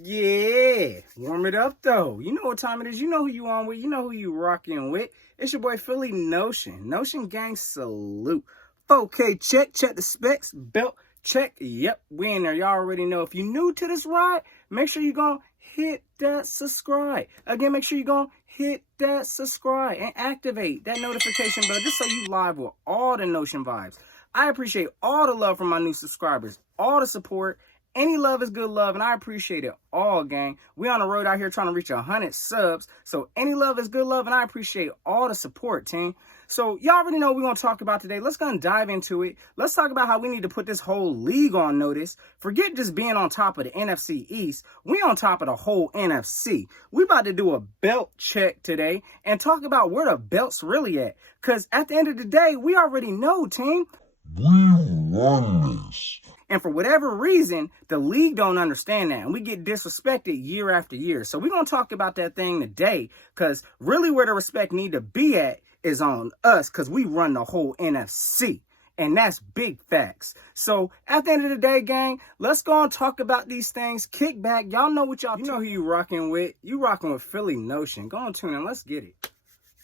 Yeah, warm it up though. You know what time it is. You know who you on with. You know who you rocking with. It's your boy Philly Notion. Notion gang salute. 4K check the specs, belt check. Yep, we in there. Y'all already know. If you new to this ride, make sure you gonna hit that subscribe. Again, make sure you gonna hit that subscribe and activate that notification bell just so you live with all the Notion vibes. I appreciate all the love from my new subscribers, all the support. Any love is good love, and I appreciate it all, gang. We on the road out here trying to reach 100 subs, so any love is good love, and I appreciate all the support, team. So y'all already know what we're going to talk about today. Let's go and dive into it. Let's talk about how we need to put this whole league on notice. Forget just being on top of the NFC East. We on top of the whole NFC. We about to do a belt check today and talk about where the belt's really at. Because at the end of the day, we already know, team. We won this. And for whatever reason, the league don't understand that. And we get disrespected year after year. So we're going to talk about that thing today. Because really where the respect need to be at is on us. Because we run the whole NFC. And that's big facts. So at the end of the day, gang, let's go and talk about these things. Kick back. Y'all know what y'all. You know who you rocking with. You rocking with Philly Notion. Go on, tune in. Let's get it.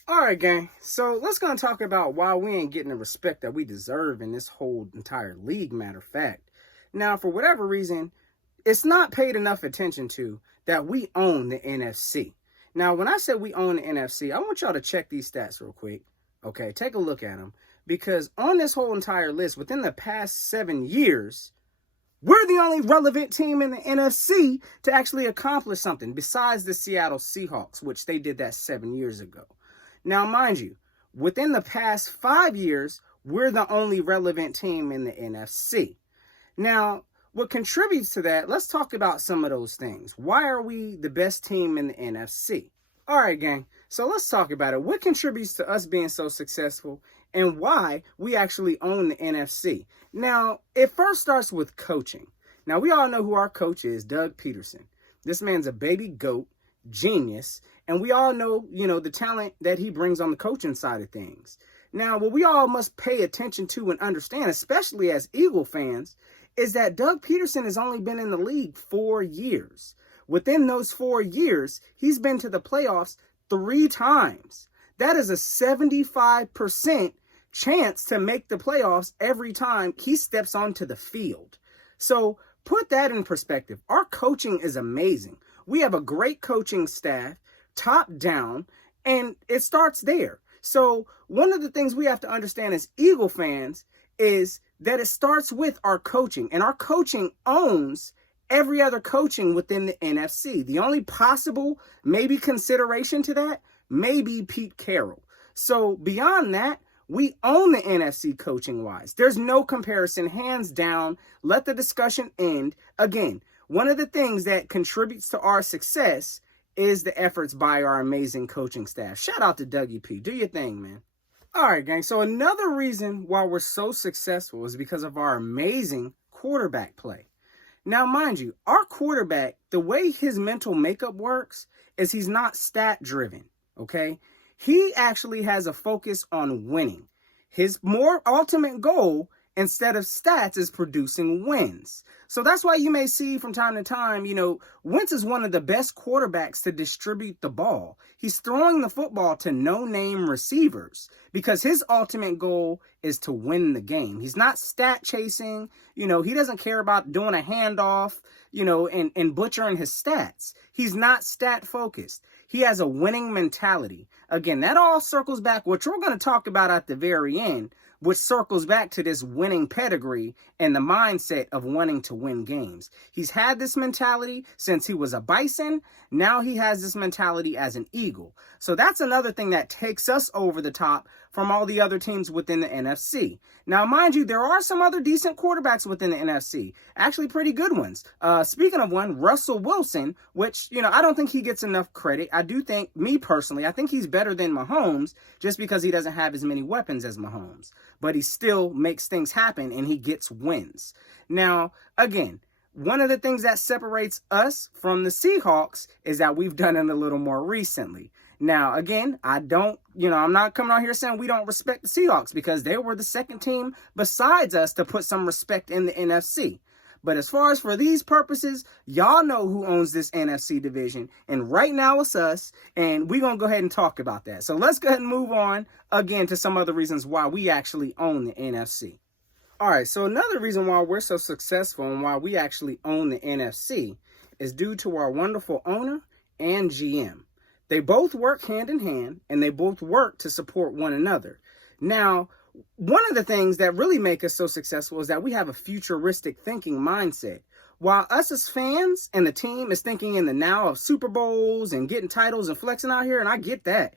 All right, gang. So let's go and talk about why we ain't getting the respect that we deserve in this whole entire league, matter of fact. Now, for whatever reason, it's not paid enough attention to that we own the NFC. Now, when I said we own the NFC, I want y'all to check these stats real quick. Okay, take a look at them. Because on this whole entire list, within the past 7 years, we're the only relevant team in the NFC to actually accomplish something besides the Seattle Seahawks, which they did that 7 years ago. Now, mind you, within the past 5 years, we're the only relevant team in the NFC. Now, what contributes to that, let's talk about some of those things. Why are we the best team in the NFC? All right, gang. So let's talk about it. What contributes to us being so successful and why we actually own the NFC? Now, it first starts with coaching. Now, we all know who our coach is, Doug Peterson. This man's a baby goat, genius, and we all know, the talent that he brings on the coaching side of things. Now, what we all must pay attention to and understand, especially as Eagle fans, is that Doug Peterson has only been in the league 4 years. Within those 4 years, he's been to the playoffs 3 times. That is a 75% chance to make the playoffs every time he steps onto the field. So put that in perspective. Our coaching is amazing. We have a great coaching staff, top down, and it starts there. So one of the things we have to understand as Eagle fans is that it starts with our coaching, and our coaching owns every other coaching within the NFC. The only possible maybe consideration to that may be Pete Carroll. So beyond that, we own the NFC coaching wise. There's no comparison, hands down. Let the discussion end. Again, one of the things that contributes to our success is the efforts by our amazing coaching staff. Shout out to Dougie P. Do your thing, man. All right, gang. So another reason why we're so successful is because of our amazing quarterback play. Now, mind you, our quarterback, the way his mental makeup works is he's not stat driven, okay? He actually has a focus on winning. His more ultimate goal instead of stats is producing wins. So that's why you may see from time to time, Wentz is one of the best quarterbacks to distribute the ball. He's throwing the football to no-name receivers because his ultimate goal is to win the game. He's not stat chasing. He doesn't care about doing a handoff, and butchering his stats. He's not stat focused. He has a winning mentality. Again, that all circles back, which we're going to talk about at the very end, which circles back to this winning pedigree and the mindset of wanting to win games. He's had this mentality since he was a Bison. Now he has this mentality as an Eagle. So that's another thing that takes us over the top from all the other teams within the NFC. Now, mind you, there are some other decent quarterbacks within the NFC. Actually, pretty good ones. Speaking of one, Russell Wilson, which, I don't think he gets enough credit. I do think, me personally, I think he's better than Mahomes just because he doesn't have as many weapons as Mahomes. But he still makes things happen and he gets wins. Now, again, one of the things that separates us from the Seahawks is that we've done it a little more recently. Now, again, I'm not coming out here saying we don't respect the Seahawks because they were the second team besides us to put some respect in the NFC. But as far as for these purposes, y'all know who owns this NFC division. And right now it's us. And we're going to go ahead and talk about that. So let's go ahead and move on again to some other reasons why we actually own the NFC. All right, so another reason why we're so successful and why we actually own the NFC is due to our wonderful owner and GM. They both work hand in hand, and they both work to support one another. Now, one of the things that really make us so successful is that we have a futuristic thinking mindset. While us as fans and the team is thinking in the now of Super Bowls and getting titles and flexing out here, and I get that,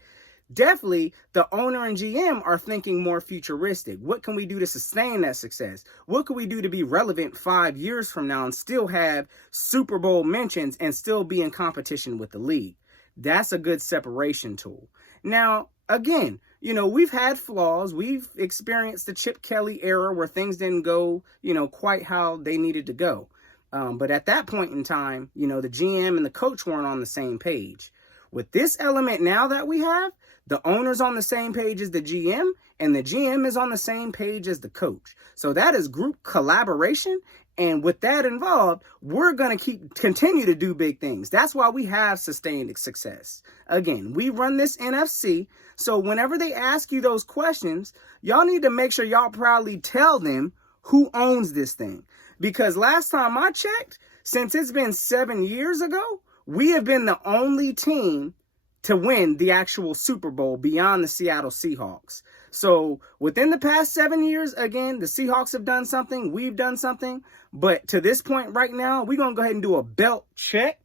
definitely the owner and GM are thinking more futuristic. What can we do to sustain that success? What can we do to be relevant 5 years from now and still have Super Bowl mentions and still be in competition with the league? That's a good separation tool. Now, again, we've had flaws. We've experienced the Chip Kelly era where things didn't go, quite how they needed to go. But at that point in time, the GM and the coach weren't on the same page. With this element now that we have, the owner's on the same page as the GM, and the GM is on the same page as the coach. So that is group collaboration. And with that involved, we're going to continue to do big things. That's why we have sustained success. Again, we run this NFC. So whenever they ask you those questions, y'all need to make sure y'all proudly tell them who owns this thing. Because last time I checked, since it's been 7 years ago, we have been the only team to win the actual Super Bowl beyond the Seattle Seahawks. So within the past 7 years, again, the Seahawks have done something. We've done something. But to this point right now, we're going to go ahead and do a belt check.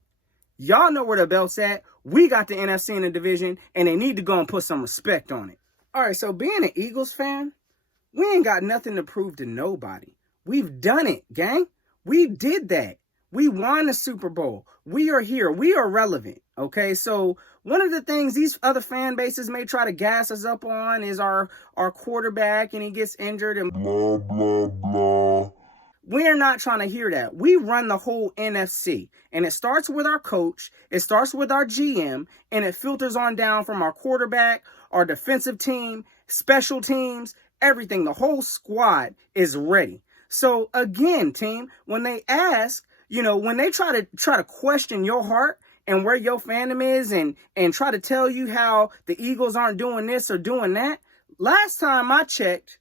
Y'all know where the belt's at. We got the NFC in the division, and they need to go and put some respect on it. All right, so being an Eagles fan, we ain't got nothing to prove to nobody. We've done it, gang. We did that. We won the Super Bowl. We are here. We are relevant. Okay, so one of the things these other fan bases may try to gas us up on is our quarterback and he gets injured and blah, blah, blah. We're not trying to hear that. We run the whole NFC, and it starts with our coach, it starts with our GM, and it filters on down from our quarterback, our defensive team, special teams, everything. The whole squad is ready. So again, team, when they ask, when they try to question your heart and where your fandom is and try to tell you how the Eagles aren't doing this or doing that, last time I checked,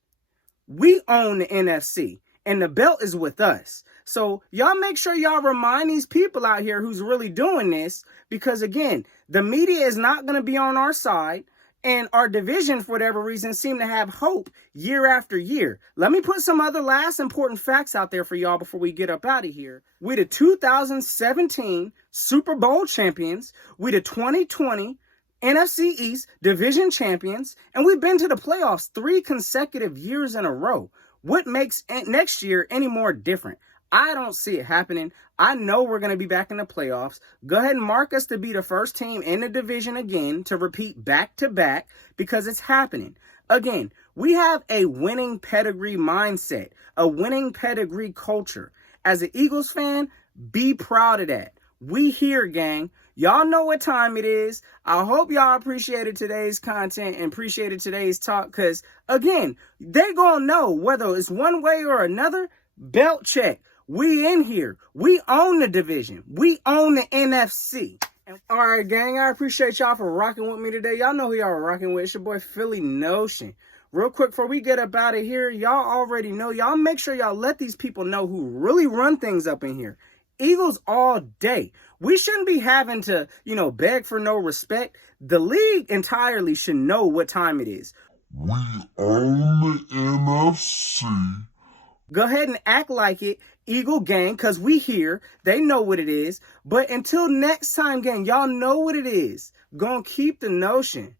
we own the NFC. And the belt is with us. So y'all make sure y'all remind these people out here who's really doing this, because again, the media is not going to be on our side, and our division, for whatever reason, seem to have hope year after year. Let me put some other last important facts out there for y'all before we get up out of here. We the 2017 Super Bowl champions. We the 2020 NFC East division champions. And we've been to the playoffs 3 consecutive years in a row. What makes next year any more different? I don't see it happening. I know we're going to be back in the playoffs. Go ahead and mark us to be the first team in the division again to repeat back to back, because it's happening. Again, we have a winning pedigree mindset, a winning pedigree culture. As an Eagles fan, be proud of that. We here, gang. Y'all know what time it is. I hope y'all appreciated today's content and appreciated today's talk, because, again, they gonna know whether it's one way or another. Belt check. We in here. We own the division. We own the NFC. All right, gang, I appreciate y'all for rocking with me today. Y'all know who y'all are rocking with. It's your boy, phillynotion. Real quick, before we get up out of here, y'all already know. Y'all make sure y'all let these people know who really run things up in here. Eagles all day. We shouldn't be having to, beg for no respect. The league entirely should know what time it is. We own the NFC. Go ahead and act like it, Eagle gang, because we here. They know what it is. But until next time, gang, y'all know what it is. Gonna keep the notion.